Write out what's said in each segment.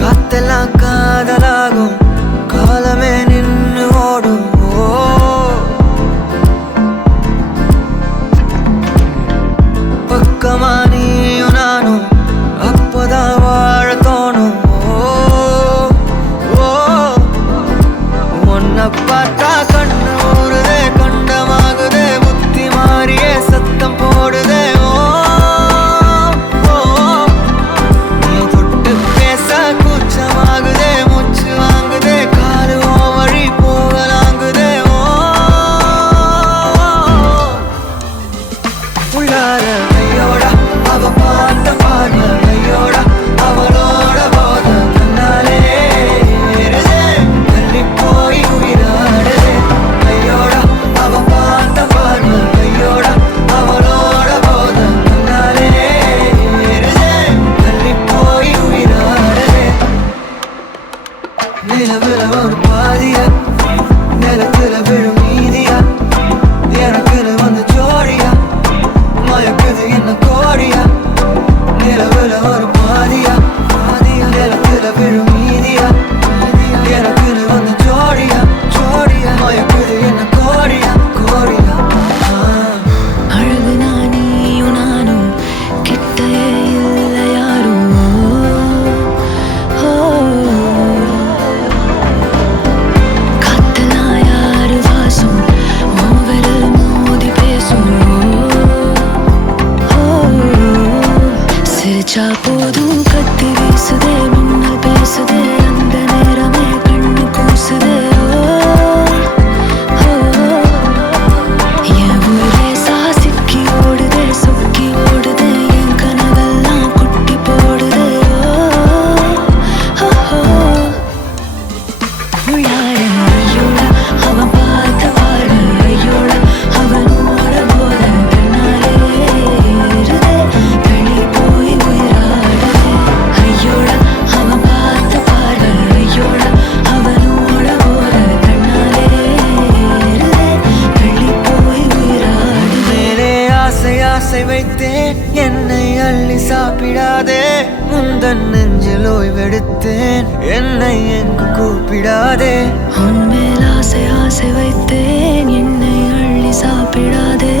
tocaste la cara கூடாதே முந்தன் நெஞ்சில் ஓய்வெடுத்தேன். என்னை எங்கு கூப்பிடாதே. உன்மேல் ஆசை ஆசை வைத்தேன். என்னை அள்ளி சாப்பிடாதே.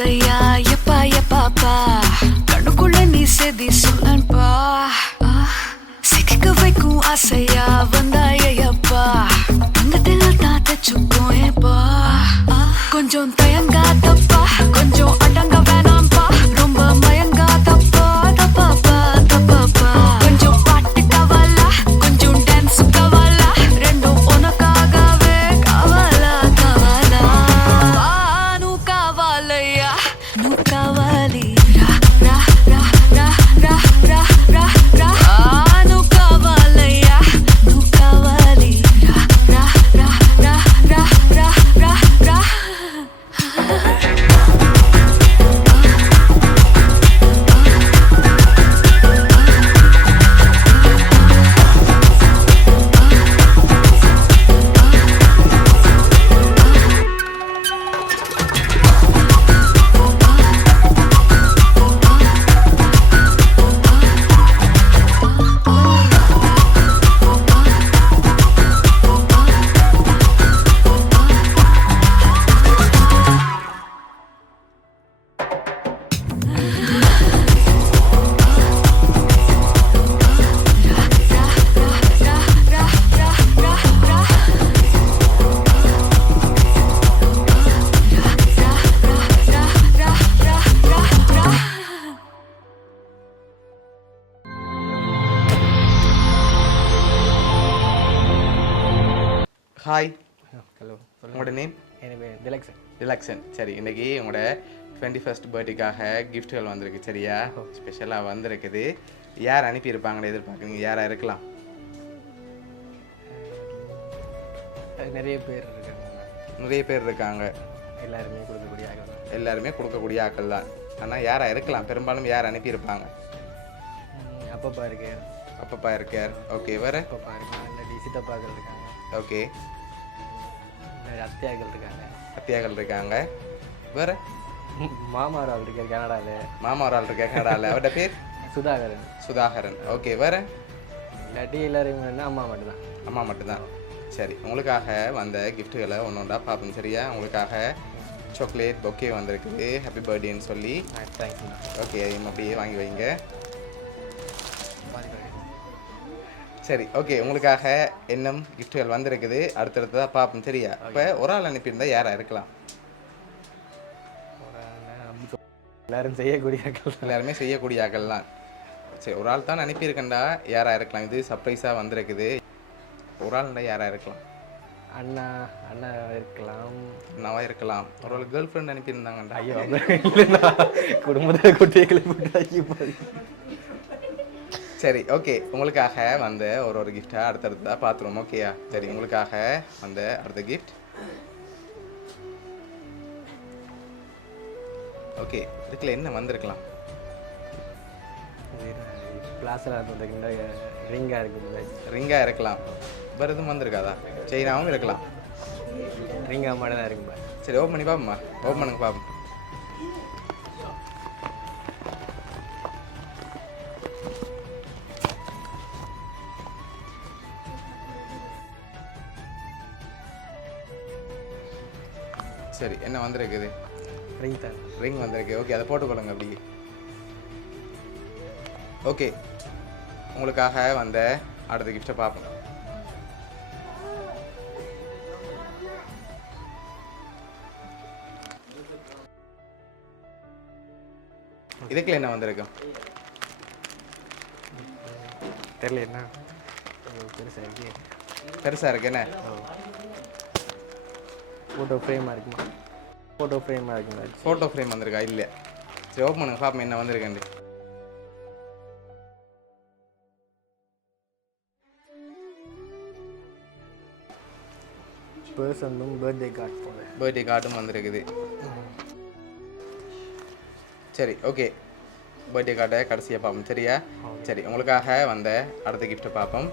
வைக்கும் எப்பா எப்பாப்பா கண்ணுக்குள்ள நீ செதி சொல்லன்பா சிக்க வைக்கும் ஆசையா? வந்தாயப்பா தங்கத்தில் தான் தச்சுக்கும் ஏப்பா கொஞ்சம் தயங்காதப்பா. உங்களோட நேம் எனக்கு திலக்ஷன் ரிலாக்ஸன் சரி இன்னைக்கு உங்களோட டுவெண்ட்டி ஃபஸ்ட் பர்த்டேக்காக கிஃப்ட்கள் வந்திருக்கு சரியா? ஸ்பெஷலாக வந்திருக்குது. யார் அனுப்பியிருப்பாங்கன்னு எதிர்பார்க்குறீங்க? யாராக இருக்கலாம்? நிறைய பேர் இருக்காங்க. நிறைய பேர் இருக்காங்க. எல்லாருமே கொடுக்கக்கூடிய ஆகலாம் எல்லாருமே கொடுக்கக்கூடிய ஆட்கள் தான். ஆனால் யாராக இருக்கலாம்? பெரும்பாலும் யார் அனுப்பியிருப்பாங்க? அப்பப்பா இருக்கு அப்பப்பா இருக்கார். ஓகே வேறு? அப்பப்பா இருக்காங்க இல்லாட்டி சித்தப்பாக்கள் இருக்காங்க. ஓகே. அத்தையாக்கள் இருக்காங்க. அத்தியாக்கள் இருக்காங்க. வேறு? மாமார் ஆள் இருக்கார் கனடாவில் மாமா ஒரு ஆள் இருக்கா கனடாவில் அவரோட பேர்? சுதாகரன். சுதாகரன். ஓகே வேறு? இல்லாட்டி எல்லாரையும் என்ன அம்மா மட்டும்தான். அம்மா மட்டும்தான். சரி உங்களுக்காக வந்த கிஃப்ட்டுகளை ஒன்று ஒன்றா பார்ப்போம் சரியா? உங்களுக்காக சாக்லேட் பொக்கே வந்திருக்குது ஹாப்பி பர்த்டேன்னு சொல்லி. தேங்க்ஸ்ண்ணா ஓகே அப்படியே வாங்கி வைங்க. சரி ஓகே உங்களுக்காக இன்னும் கிஃப்ட்டுகள் வந்திருக்குது. அடுத்தடுத்ததாக பார்ப்போம் சரியா? இப்போ ஒரு ஆள் அனுப்பியிருந்தா யாரா இருக்கலாம்? எல்லாரும் செய்யக்கூடிய ஆட்கள் தான். எல்லாருமே செய்யக்கூடிய ஆக்கள்லாம் சரி ஒரு ஆள் தான் அனுப்பியிருக்கேன்டா. யாரா இருக்கலாம்? இது சர்ப்ரைஸாக வந்திருக்குது. ஒரு ஆள்டா யாரா இருக்கலாம்? அண்ணா அண்ணா இருக்கலாம். நவா இருக்கலாம். ஒரு ஆள் கேர்ள் ஃப்ரெண்ட் அனுப்பியிருந்தாங்கடா. ஐயோ குடும்பத்தில் ஐயோ பாரு. சரி ஓகே உங்களுக்காக வந்த ஒரு ஒரு கிஃப்டா அடுத்தடுத்தா பார்த்துருவோம் ஓகேயா சரி உங்களுக்காக வந்த அடுத்த கிஃப்ட் ஓகே இதுக்குள்ள என்ன வந்திருக்கலாம்? பிளாஸில் வந்திருக்கின்ற ரிங்காக இருக்குது ரிங்கா இருக்கலாம். வேறு எதுவும் வந்திருக்காதா? செயினாவும் இருக்கலாம். ரிங்காக மட்டும் தான் இருக்கும் பாரு. சரி ஓப்பன் பண்ணி பாப்போம்மா. ஓப்பன் பண்ணுங்க பாப்போம். சரி என்ன வந்திருக்குது? ரிங் தான் ரிங் வந்திருக்கு. ஓகே அதை போட்டுக்கொள்ளுங்க அப்படி. ஓகே உங்களுக்காக வந்த அடுத்த கிஃப்ட்டை பார்ப்போம். இதுக்குள்ள என்ன வந்திருக்கு? தெரியல என்ன? பெருசாக இருக்கு. பெருசா இருக்கு என்ன? ஃபோட்டோ ஃப்ரேமாக இருக்குமா? ஃபோட்டோ ஃப்ரேமாக இருக்குமா? ஃபோட்டோ ஃப்ரேம் வந்திருக்கா? இல்லை. சரி ஓப்பன் பண்ணுங்க பார்ப்போம் என்ன வந்திருக்கேன் பர்சனும் பர்த்டே கார்டு போல. பர்த்டே கார்டும் வந்திருக்குது. சரி ஓகே பர்த்டே கார்டை கடைசியாக பார்ப்போம் சரியா? சரி உங்களுக்காக வந்த அடுத்த கிஃப்ட்டை பார்ப்போம்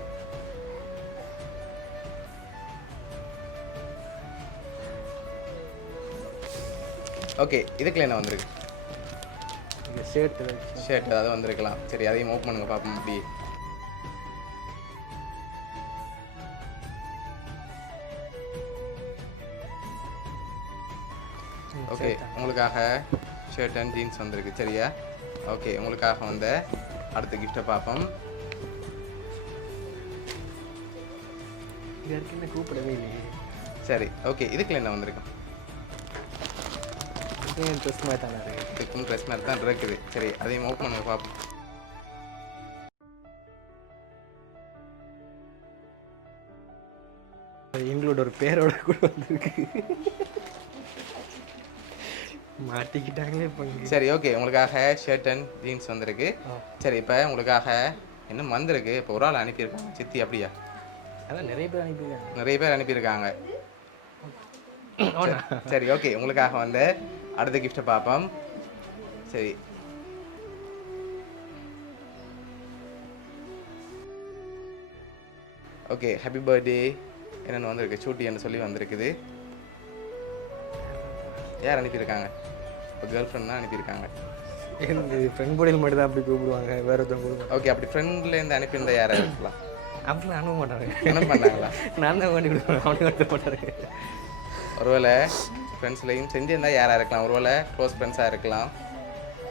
ஓகே இதுக்குள்ள என்ன வந்திருக்கு? ஷர்ட் ஷர்ட் ஏதாவது வந்திருக்கலாம். சரி அதையும் ஓப்பன் பண்ணுங்க பார்ப்போம் அப்படி. ஓகே உங்களுக்காக ஷர்ட் அண்ட் ஜீன்ஸ் வந்திருக்கு சரியா? ஓகே உங்களுக்காக வந்த அடுத்த கிஃப்ட்டை பார்ப்போம் இது வரைக்கும் கூப்பிடவே இல்லையே. சரி ஓகே இதுக்குள்ள என்ன வந்திருக்கு? இதுவும் ட்ரெஸ் மாதிரி தானே இருக்கு? இதுக்கும் ட்ரெஸ் மாதிரி தான் இருக்குது. சரி அதையும் ஓப்பன் பண்ணுங்க பார்ப்போம். எங்களோட ஒரு பேரோட கூட வந்திருக்கு. மாட்டிக்கிட்டாங்களே இப்போ. சரி ஓகே உங்களுக்காக ஷர்ட் அண்ட் ஜீன்ஸ் வந்திருக்கு. சரி இப்போ உங்களுக்காக இன்னும் வந்திருக்கு இப்போ ஒரு ஆள் அனுப்பியிருக்காங்க. சித்தி அப்படியா? அதான் நிறைய பேர் அனுப்பியிருக்காங்க. நிறைய பேர் அனுப்பியிருக்காங்க. சரி, சரி ஓகே உங்களுக்காக வந்து அடுத்த கிஃப்ட்டை பார்ப்போம். சரி. ஓகே ஹாப்பி பர்த்டே என்னென்னு வந்திருக்கு? சூட்டின்னு சொல்லி வந்திருக்குது. யார் அனுப்பியிருக்காங்க? இப்போ கேர்ள் ஃப்ரெண்ட் தான் அனுப்பியிருக்காங்க. ஃப்ரெண்ட் போடியில் மட்டும் தான் அப்படி கூப்பிடுவாங்க? வேற ஒருத்தவங்க ஓகே அப்படி ஃப்ரெண்ட்லேருந்து அனுப்பியிருந்தா யாராக இருக்கலாம் அப்படிலாம் அனுப்ப மாட்டாங்க. என்ன பண்ணாங்களா நான் தான் பண்ணி கொடுப்பேன் அவனுக்கு மாட்டாங்க. ஒருவேளை ஃப்ரெண்ட்ஸ்லையும் செஞ்சிருந்தா யாராக இருக்கலாம். ஒருவேளை க்ளோஸ் ஃப்ரெண்ட்ஸாக இருக்கலாம்.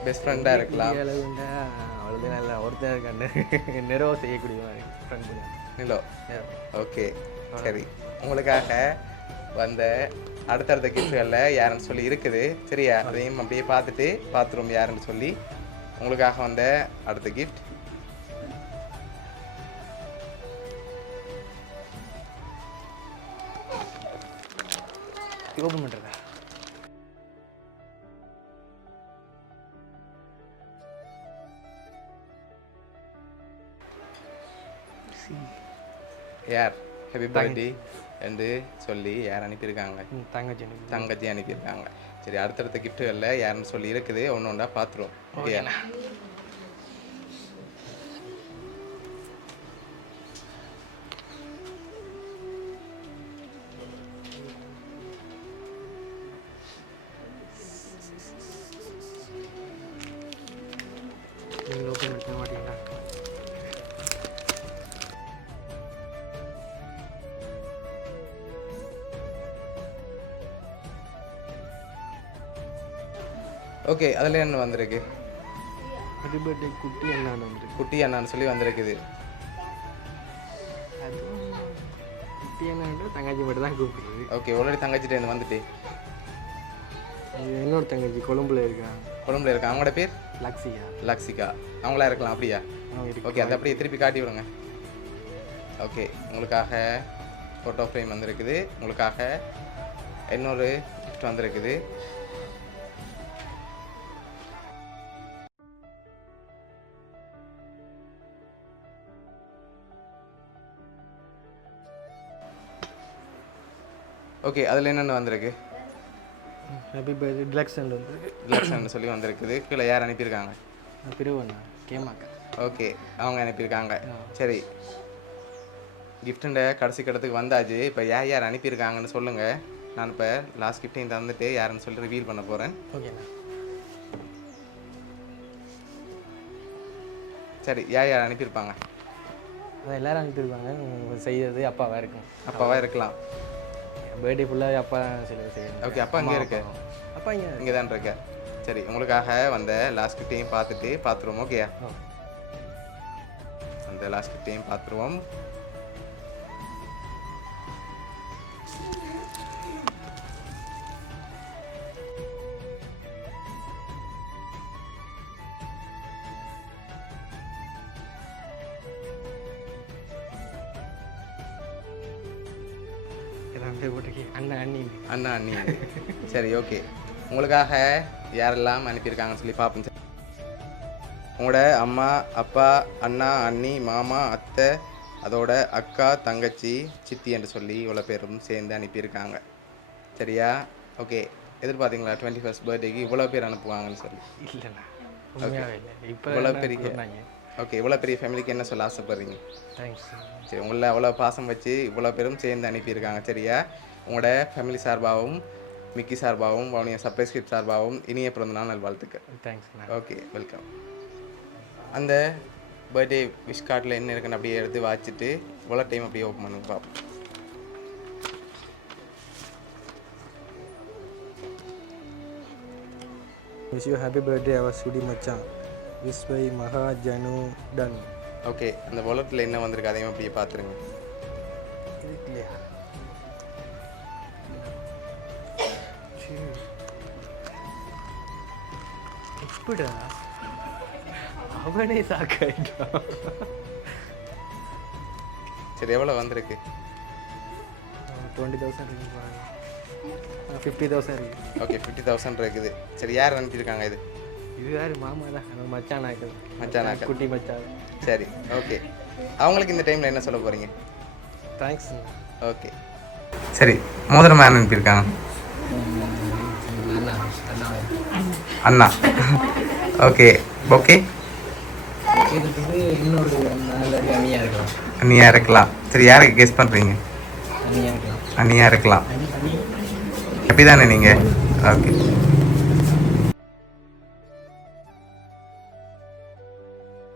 பெஸ்ட் ஃப்ரெண்டாக இருக்கலாம். அவ்வளோதான் இல்லை ஒருத்தன் இருக்காண்டு நிறைவோ செய்யக்கூடிய ஃப்ரெண்ட் நிலோ ஓகே சரி. உங்களுக்காக வந்த அடுத்தடுத்த கிஃப்ட்களில் யாருன்னு சொல்லி இருக்குது. சரியா? அதையும் அப்படியே பார்த்துட்டு பார்த்துருவோம் யாருன்னு சொல்லி உங்களுக்காக வந்த அடுத்த கிஃப்ட் ஓப்பன் பண்ணுறதா யார்? ஹாப்பி பர்த்டே என்று சொல்லி யார் அனுப்பியிருக்காங்க? தங்கச்சி எனக்கு தங்கச்சி அனுப்பியிருக்காங்க. சரி அடுத்தடுத்த கிஃப்ட்டுகளில் யாருன்னு சொல்லி இருக்குது. ஒன்று ஒன்றா பார்த்துருவோம். ஓகே ஓகே அதில் என்ன வந்திருக்கு? ஹாப்பி பர்த்டே குட்டி என்ன வந்துருக்கு. குட்டி அண்ணான்னு சொல்லி வந்திருக்குது. கிஃப்ட் என்னன்ட்டு தங்கச்சி மட்டும் தான் கூப்பிடுறது ஓகே ஆல்ரெடி தங்கச்சிட்டேருந்து வந்துட்டு. இது இன்னொரு தங்கச்சி கொழும்புல இருக்கான் கொழும்புல இருக்க? அவங்களோட பேர்? லக்ஸியா லக்ஸிகா அவங்களா இருக்கலாம் அப்படியா? இருக்கு ஓகே அதை அப்படியே திருப்பி காட்டி விடுங்க. ஓகே உங்களுக்காக ஃபோட்டோ ஃப்ரேம் வந்திருக்குது. உங்களுக்காக இன்னொரு கிஃப்ட் வந்திருக்குது. ஓகே அதில் என்னென்ன வந்திருக்கு? ஹாப்பி பர்த்டே டிலக்ஷன் வந்து லக்ஷன் சொல்லி வந்திருக்குது. கீழே யார் அனுப்பியிருக்காங்க? பிரிவண்ணா கேமாக்கா. ஓகே அவங்க அனுப்பியிருக்காங்க. சரி. கிஃப்ட்டுண்ட கடைசி கடத்துக்கு வந்தாச்சு. இப்போ யார் யார் அனுப்பியிருக்காங்கன்னு சொல்லுங்கள் நான் இப்போ லாஸ்ட் கிஃப்ட்டையும் தந்துட்டு யாருன்னு சொல்லி ரிவீல் பண்ண போகிறேன் ஓகேண்ணா சரி யார் யார் அனுப்பியிருப்பாங்க? எல்லாரும் அனுப்பியிருப்பாங்க. செய்யறது அப்பாவாக இருக்கும் அப்பாவா இருக்கலாம். பர்த்டே ஃபுல்லாக அப்பா சில செய்யணும் ஓகே அப்பா இங்கே இருக்கு. அப்பா இங்கே. இங்கே தான் இருக்க. சரி உங்களுக்காக வந்த லாஸ்ட் கிஃப்ட்டையும் பார்த்துட்டு பார்த்துருவோம் ஓகேயா ஓ. அந்த லாஸ்ட் கிஃப்ட்டையும் பார்த்துருவோம். அண்ணி சரி ஓகே உங்களுக்காக யாரெல்லாம் அனுப்பியிருக்காங்கன்னு சொல்லி பார்ப்போம். சரி. உங்களோட அம்மா அப்பா அண்ணா அண்ணி மாமா அத்தை அதோட அக்கா தங்கச்சி சித்தி என்று சொல்லி இவ்வளோ பேரும் சேர்ந்து அனுப்பியிருக்காங்க. சரியா? ஓகே எதிர்பார்த்தீங்களா? டுவெண்ட்டி ஃபஸ்ட் பர்த்டேக்கு இவ்வளோ பேர் அனுப்புவாங்கன்னு சொல்லி? இல்லைண்ணா. இப்போ இவ்வளோ பெரிய ஓகே இவ்வளோ பெரிய ஃபேமிலிக்கு என்ன சொல்ல ஆசைப்படுறீங்க? தேங்க்ஸ் சரி உங்களை அவ்வளோ பாசம் வச்சு இவ்வளோ பேரும் சேர்ந்து அனுப்பியிருக்காங்க. சரியா? உங்களோட ஃபேமிலி சார்பாகவும் மிக்கி சார்பாகவும் வவுனியா சர்ப்ரைஸ் கிட் சார்பாகவும் இனிய பிறந்தநாள் நல்வாழ்த்துக்கள். தேங்க்ஸ்ண்ணா ஓகே வெல்கம் அந்த பர்த்டே விஷ் கார்டில் என்ன இருக்குன்னு அப்படியே எடுத்து வாச்சிட்டு இவ்வளோ டைம் அப்படியே ஓப்பன் பண்ணுங்க பார்ப்போம் விஷ் யூ ஹாப்பி பர்த்டே அவர் சுடி மச்சான் விஷ் பை மகா ஜனு டன் ஓகே அந்த walletல என்ன வந்திருக்கு அதையும் அப்படியே பார்த்துருங்க. எப்படா அவனே சாக்காயிட்டான் சரி எவ்வளோ வந்திருக்கு டுவெண்ட்டி தௌசண்ட் இருக்கு ஃபிஃப்டி தௌசண்ட் இருக்கு ஓகே ஃபிஃப்டி தௌசண்ட் இருக்குது சரி யார் அனுப்பியிருக்காங்க இது இது யாரு மாமா தான் மச்சான் ஆக்கள் மச்சானாக்கள். குட்டி மச்சான் சரி ஓகே அவங்களுக்கு இந்த டைமில் என்ன சொல்ல போகிறீங்க தேங்க்ஸ் ஓகே சரி மோதிரம் மேன் அனுப்பியிருக்காங்க அண்ணா. ஓகே ஓகே அணியாக இருக்கலாம். சரி யாருக்கு கெஸ் பண்ணுறீங்க அணியாக இருக்கலாம். அண்ணியா இருக்கலாம். அப்படி தானே நீங்கள் ஓகே